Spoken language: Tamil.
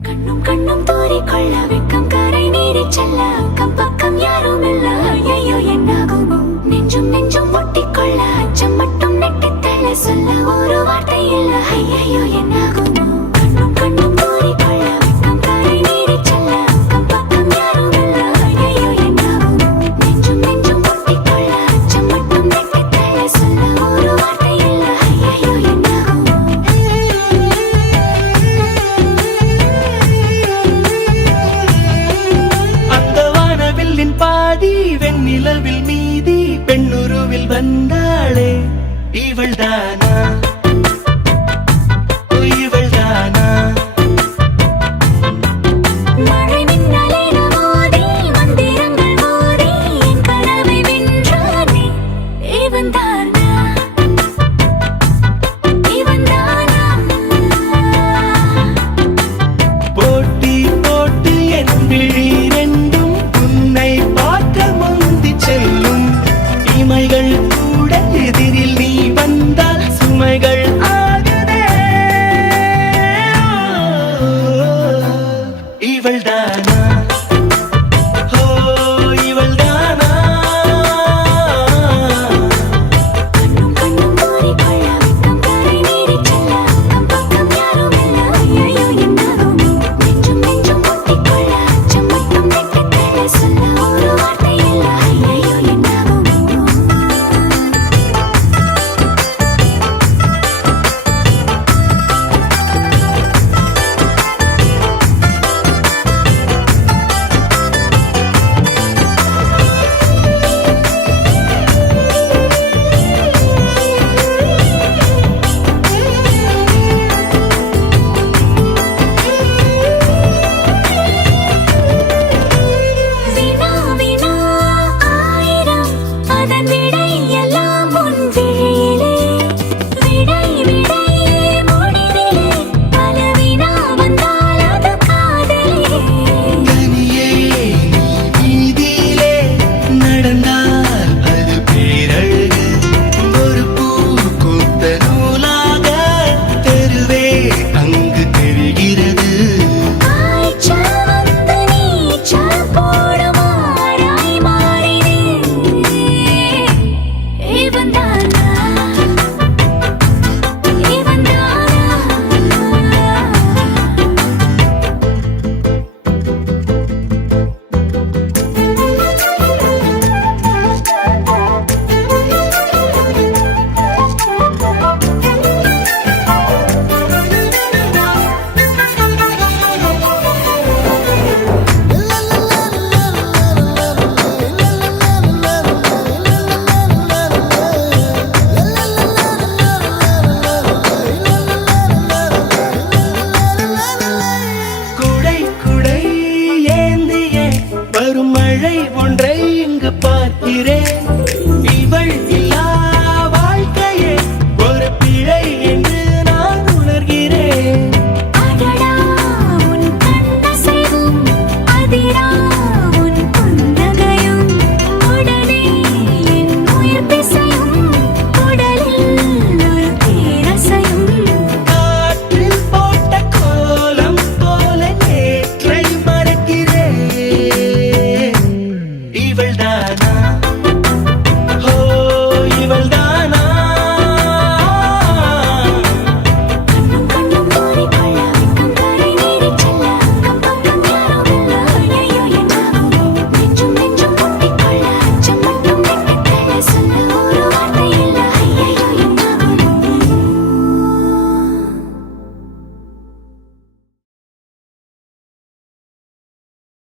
கண்ணும் கண்ணும் தூறிக்கொள்ள வெட்கம் கரை நீடி செல்ல அக்கம் பக்கம் யாரும் இல்ல ஐயோ என்னாகுமோ நெஞ்சும் நெஞ்சும் ஒட்டிக்கொள்ள அச்சம் மட்டும் நெட்டித்தள்ள சொல்ல ஒரு வார்த்தை இல்ல ஐயோ என்னாகுமோ கண்ணும் கண்ணும் தூறிக்கொள்ள வெட்கம் கரை நீடி செல்ல அக்கம் பக்கம் யாரும் இல்ல ஐயோ என்னாகுமோ நெஞ்சும் நெஞ்சும் ஒட்டிக்கொள்ள அச்சம் மட்டும் நெட்டித்தள்ள சொல்ல ஒரு வார்த்தை இல்ல ஐயோ என்னாகுமோ பாதி வெண்ணிலவில் மீதி பெண்ணுருவில் வந்தாளே இவள்தானா இவள்தானா மழை மின்னலின மோதி மந்திரங்கள் மோதி என் கனவை வென்றானே இவன்தானா இவன்தானா போட்டி போட்டு என் விழி ரெண்டும் உன்னை பார்க்க முந்தி செல்லும் இமைகள் கூட எதிரில் நீ வந்தால் சுமைகள் ஆகுதே இவள்தானா